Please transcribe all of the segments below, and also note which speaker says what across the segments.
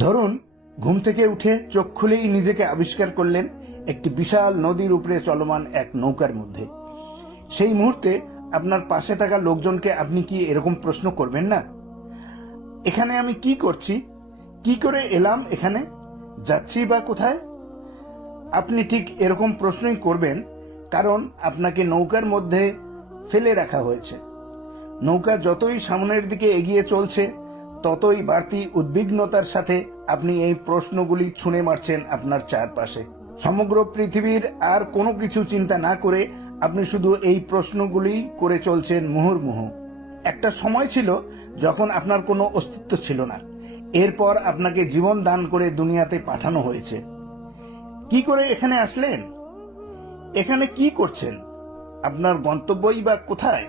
Speaker 1: ধরুন, ঘুম থেকে উঠে চোখ খুলেই নিজেকে আবিষ্কার করলেন একটি বিশাল নদীর উপরে চলমান এক নৌকার মধ্যে। সেই মুহূর্তে আপনার পাশে থাকা লোকজনকে আপনি কি এরকম প্রশ্ন করবেন না? এখানে আমি কি করছি? কি করে এলাম এখানে? যাচ্ছি বা কোথায়? আপনি ঠিক এরকম প্রশ্নই করবেন, কারণ আপনাকে নৌকার মধ্যে ফেলে রাখা হয়েছে। নৌকা যতই সামনের দিকে এগিয়ে চলছে ততই বাড়তি উদ্বিগ্নতার সাথে আপনি এই প্রশ্নগুলি ছুঁড়ে মারছেন আপনার চারপাশে। সমগ্র পৃথিবীর আর কোনো কিছু চিন্তা না করে আপনি শুধু এই প্রশ্নগুলি করে চলছেন মুহুর্মুহু। একটা সময় ছিল যখন আপনার কোনো অস্তিত্ব ছিল না। এরপর আপনাকে জীবন দান করে দুনিয়াতে পাঠানো হয়েছে। কি করে এখানে আসলেন? এখানে কি করছেন? আপনার গন্তব্যই বা কোথায়?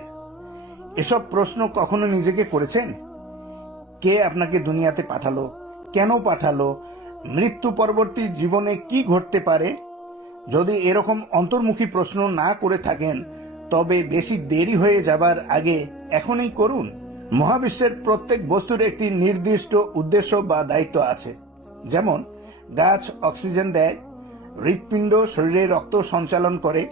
Speaker 1: এসব প্রশ্ন কখনো নিজেকে করেছেন? কে আপনাকে দুনিয়াতে পাঠালো? কেন পাঠালো? মৃত্যু পরবর্তী জীবনে কি ঘটতে পারে? যদি এরকম অন্তর্মুখী প্রশ্ন না করে থাকেন, তবে বেশি দেরি হয়ে যাবার আগে এখনই করুন। মহাবিশ্বের প্রত্যেক বস্তুর একটি নির্দিষ্ট উদ্দেশ্য বা দায়িত্ব আছে। যেমন, গাছ অক্সিজেন দেয়, হৃৎপিণ্ড শরীরে রক্ত সঞ্চালন করে,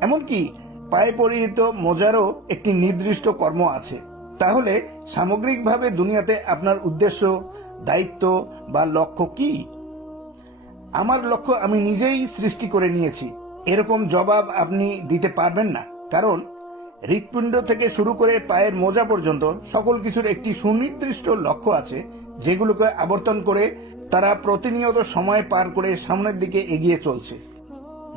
Speaker 1: এমনকি পায়ে পরিহিত মোজারও একটি নির্দিষ্ট কর্ম আছে। তাহলে সামগ্রিকভাবে দুনিয়াতে আপনার উদ্দেশ্য, দায়িত্ব বা লক্ষ্য কি? আমার লক্ষ্য আমি নিজেই সৃষ্টি করে নিয়েছি। এরকম জবাব আপনি দিতে পারবেন না। কারণ হৃৎপিণ্ড থেকে শুরু করে পায়ের মোজা পর্যন্ত সকল কিছুর একটি সুনির্দিষ্ট লক্ষ্য আছে, যেগুলোকে আবর্তন করে তারা প্রতিনিয়ত সময় পার করে সামনের দিকে এগিয়ে চলছে।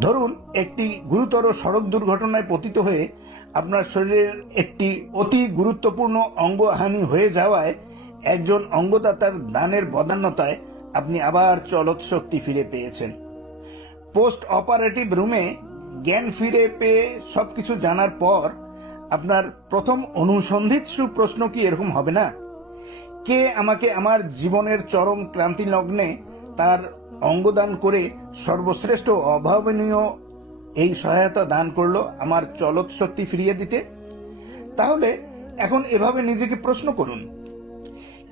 Speaker 1: ধরুন, একটি গুরুতর সড়ক দুর্ঘটনায় পতিত হয়ে আপনার শরীরের একটি অতি গুরুত্বপূর্ণ অঙ্গহানি হয়ে যাওয়ায় একজন অঙ্গদাতার দানের বদান্যতায় আপনি আবার চলত শক্তি ফিরে পেয়েছেন। পোস্ট অপারেটিভ রুমে জ্ঞান ফিরে পেয়ে সবকিছু জানার পর আপনার প্রথম অনুসন্ধিৎসু প্রশ্ন কি এরকম হবে না? কে আমাকে আমার জীবনের চরম ক্রান্তি লগ্নে তার অঙ্গদান করে সর্বশ্রেষ্ঠ অভাবনীয় এই সহায়তা দান করল আমার চলত শক্তি ফিরিয়ে দিতে। তাহলে এখন এভাবে নিজেকে প্রশ্ন করুন,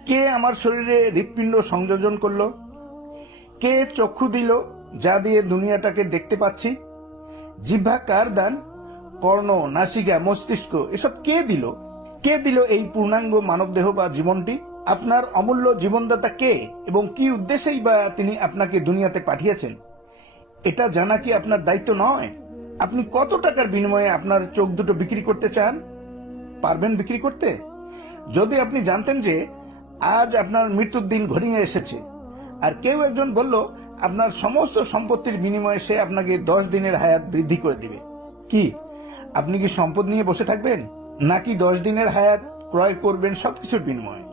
Speaker 1: কে আমার শরীরে হৃৎপিণ্ড সংযোজন করল? কে চক্ষু দিল যা দিয়ে দুনিয়াটাকে দেখতে পাচ্ছি? জিহ্বা কার দান? কর্ণ, নাসিকা, মস্তিষ্ক, এসব কে দিল? কে দিল এই পূর্ণাঙ্গ মানবদেহ বা জীবনটি? আপনার অমূল্য জীবনদাতা কে এবং কি উদ্দেশ্যেই বা তিনি আপনাকে দুনিয়াতে পাঠিয়েছেন? এটা জানা কি আপনার দায়িত্ব নয়? আপনি কত টাকার বিনিময়ে আপনার চোখ দুটো বিক্রি করতে চান? পারবেন বিক্রি করতে? যদি আপনি জানতেন যে আজ আপনার মৃত্যুর দিন ঘনিয়ে এসেছে, আর কেউ একজন বলল, আপনার সমস্ত সম্পত্তির বিনিময়ে সে আপনাকে দশ দিনের হায়াত বৃদ্ধি করে দিবে। কি? আপনি কি সম্পদ নিয়ে বসে থাকবেন? নাকি দশ দিনের হায়াত ক্রয় করবেন সবকিছুর বিনিময়ে?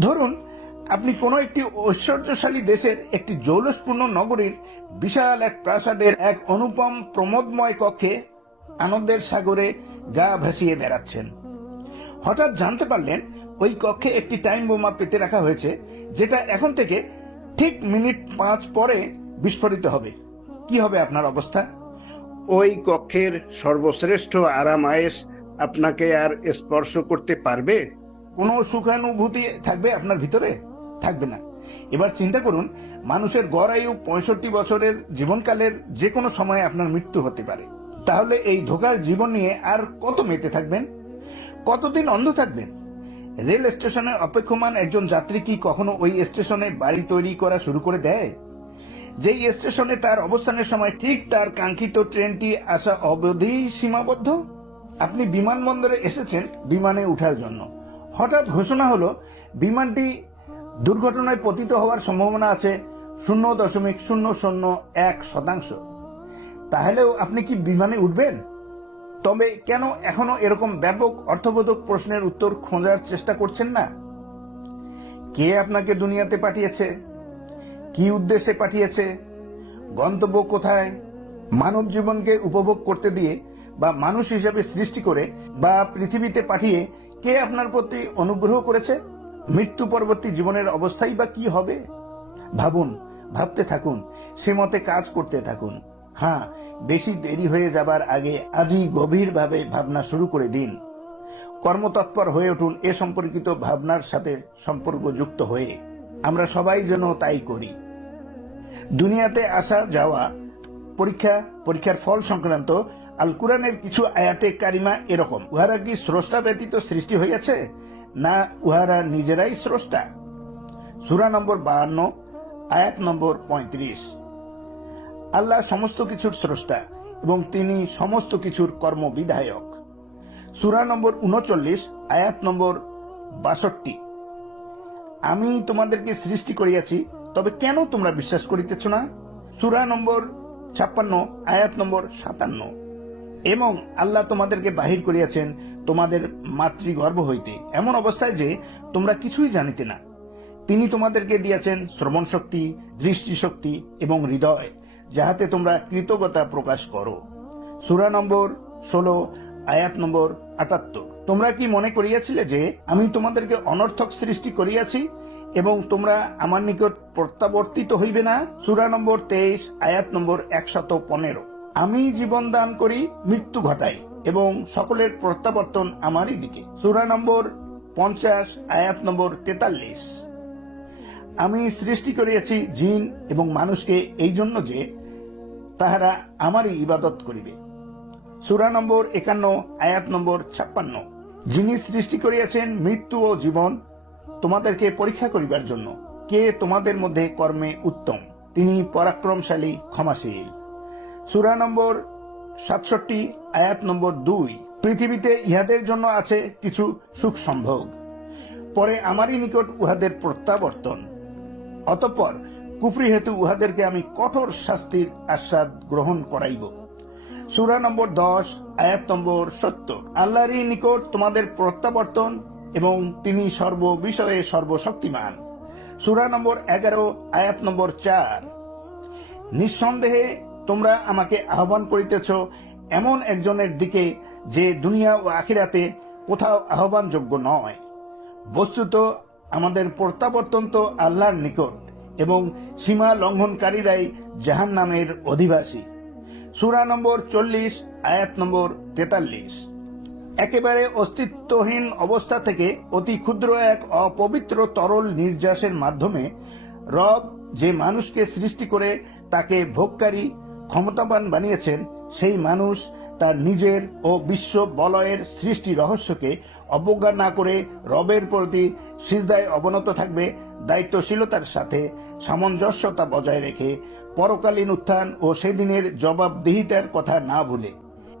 Speaker 1: ধরুন আপনি কোনো একটি ঐশ্বর্যশালী দেশের একটি জৌলসপূর্ণ নগরীর বিশাল এক প্রাসাদের এক অনুপম প্রমোদময় কক্ষে আনন্দের সাগরে গা ভাসিয়ে বেড়াচ্ছেন। হঠাৎ জানতে পারলেন ওই কক্ষে একটি টাইম বোমা পেতে রাখা হয়েছে যেটা এখন থেকে ঠিক মিনিট পাঁচ পরে বিস্ফোরিত হবে। কি হবে আপনার অবস্থা? ওই কক্ষের সর্বশ্রেষ্ঠ আরাম আয়েস আপনাকে আর স্পর্শ করতে পারবে? কোনো সুখানুভূতি থাকবে আপনার ভিতরে? থাকবে না। এবার চিন্তা করুন, মানুষের গড় আয়ু পঁয়ষট্টি বছরের জীবনকালের যে কোনো সময়ে আপনার মৃত্যু হতে পারে। তাহলে এই ধোকার জীবন নিয়ে আর কত মেতে থাকবেন? কতদিন অন্ধ থাকবেন? রেল স্টেশনে অপেক্ষমান একজন যাত্রী কি কখনো ওই স্টেশনে বাড়ি তৈরি করা শুরু করে দেয়? যেই স্টেশনে তার অবস্থানের সময় ঠিক তার কাঙ্ক্ষিত ট্রেনটি আসা অবধি সীমাবদ্ধ? আপনি বিমানবন্দরে এসেছেন বিমানে উঠার জন্য। হঠাৎ ঘোষণা হলো, বিমানটি দুর্ঘটনায় পতিত হওয়ার সম্ভাবনা আছে শূন্য দশমিক শূন্য শূন্য এক শতাংশ। তাহলেও আপনি কি বিমানে উঠবেন? তবে কেন এখনও এরকম ব্যাপক অর্থবোধক প্রশ্নের উত্তর খোঁজার চেষ্টা করছেন না? কে আপনাকে দুনিয়াতে পাঠিয়েছে? কি উদ্দেশ্যে পাঠিয়েছে? গন্তব্য কোথায়? মানব জীবনকে উপভোগ করতে দিয়ে বা মানুষ হিসেবে সৃষ্টি করে বা পৃথিবীতে পাঠিয়ে কে আপনার প্রতি অনুগ্রহ করেছে? মৃত্যু পরবর্তী জীবনের অবস্থাই বা কি হবে? ভাবুন, ভাবতে থাকুন, সে মতে কাজ করতে থাকুন। হ্যাঁ বেশি দেরি হয়ে যাবার আগে আজই গভীরভাবে ভাবনা শুরু করে দিন। কর্মতৎপর হয়ে উঠুন এ সম্পর্কিত ভাবনার সাথে সম্পর্কযুক্ত হয়ে। আমরা সবাই যেন তাই করি। দুনিয়াতে আসা যাওয়া, পরীক্ষা, পরীক্ষার ফল সংক্রান্ত আল কুরআনের কিছু আয়াতে কারিমা এরকম। উহারা কি স্রষ্টা ব্যতীত সৃষ্টি হইয়াছে? না, উহারা নিজেরাই স্রষ্টা। সুরা নম্বর বাহান্ন, আয়াত নম্বর পঁয়ত্রিশ। আল্লাহ সমস্ত কিছুর স্রষ্টা এবং তিনি সমস্ত কিছুর কর্মবিধায়ক। সুরা নম্বর উনচল্লিশ, আয়াত নম্বর বাষট্টি। আমি তোমাদেরকে সৃষ্টি করিয়াছি, তবে কেন তোমরা বিশ্বাস করিতেছ না? সুরা নম্বর ছাপ্পান্ন, আয়াত নম্বর সাতান্ন। এবং আল্লাহ তোমাদেরকে বাহির করিয়াছেন তোমাদের মাতৃগর্ভ হইতে। এমন অবস্থায় যে তোমরা কিছুই জানিতে না। তিনি তোমাদেরকে দিয়েছেন শ্রবণ শক্তি দৃষ্টিশক্তি এবং হৃদয়, যাহাতে তোমরা কৃতজ্ঞতা প্রকাশ করো। সুরা নম্বর ষোলো, আয়াত নম্বর আটাত্তর। তোমরা কি মনে করিয়াছিলে যে আমি তোমাদেরকে অনর্থক সৃষ্টি করিয়াছি এবং তোমরা আমার নিকট প্রত্যাবর্তিত হইবে না? সূরা নম্বর তেইশ, আয়াত নম্বর একশত পনেরো। আমি জীবন দান করি, মৃত্যু ঘটাই এবং সকলের প্রত্যাবর্তন আমারই দিকে। সূরা নম্বর পঞ্চাশ, আয়াত নম্বর তেতাল্লিশ। আমি সৃষ্টি করিয়াছি জিন এবং মানুষকে এই জন্য যে তাহারা আমারই ইবাদত করিবে। সূরা নম্বর একান্ন, আয়াত নম্বর ছাপ্পান্ন। যিনি সৃষ্টি করিয়াছেন মৃত্যু ও জীবন, তোমাদেরকে পরীক্ষা করিবার জন্য। কে তোমাদের মধ্যে কর্মে উত্তম? তিনি পরাক্রমশালী, ক্ষমাশীল। সূরা নম্বর সাতষট্টি, আয়াত নম্বর দুই। পৃথিবীতে ইহাদের জন্য আছে কিছু সুখ সম্ভোগ। পরে আমারই নিকট উহাদের প্রত্যাবর্তন। অতঃপর কুফরি হেতু উহাদেরকে আমি কঠোর শাস্তির আস্বাদ গ্রহণ করাইব। সূরা নম্বর দশ, আয়াত নম্বর সত্তর। আল্লাহরই নিকট তোমাদের প্রত্যাবর্তন এবং তিনি সর্ব বিষয়ে সর্বশক্তিমান। সুরা নম্বর এগারো, আয়াত নম্বর চার। নিঃসন্দেহে তোমরা আমাকে আহ্বান করিতেছ, এমন একজনের দিকে যে দুনিয়া ও আখিরাতে কোথাও আহ্বানযোগ্য নয়। বস্তুত আমাদের প্রত্যাবর্তন তো আল্লাহর নিকট এবং সীমা লঙ্ঘনকারীরাই জাহান নামের অধিবাসী। সুরা নম্বর চল্লিশ, আয়াত নম্বর তেতাল্লিশ। একেবারে অস্তিত্বহীন অবস্থা থেকে অতি ক্ষুদ্র এক অপবিত্র তরল নির্যাসের মাধ্যমে রব যে মানুষকে সৃষ্টি করে তাকে ভোগকারী ক্ষমতাবান বানিয়েছেন সেই মানুষ তার নিজের ও বিশ্ব বলয়ের সৃষ্টি রহস্যকে অবজ্ঞা না করে রবের প্রতি সিজদায় অবনত থাকবে দায়িত্বশীলতার সাথে সামঞ্জস্যতা বজায় রেখে পরকালীন উত্থান ও সেদিনের জবাবদিহিতার কথা না ভুলে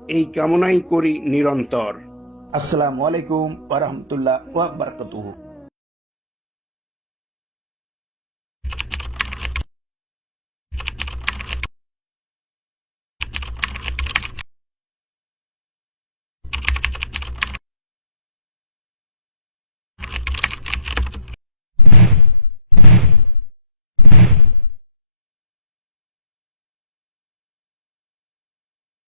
Speaker 2: এই কামনাই করি নিরন্তর।
Speaker 1: আসসালামু আলাইকুম ওয়া বারাকাতুহু।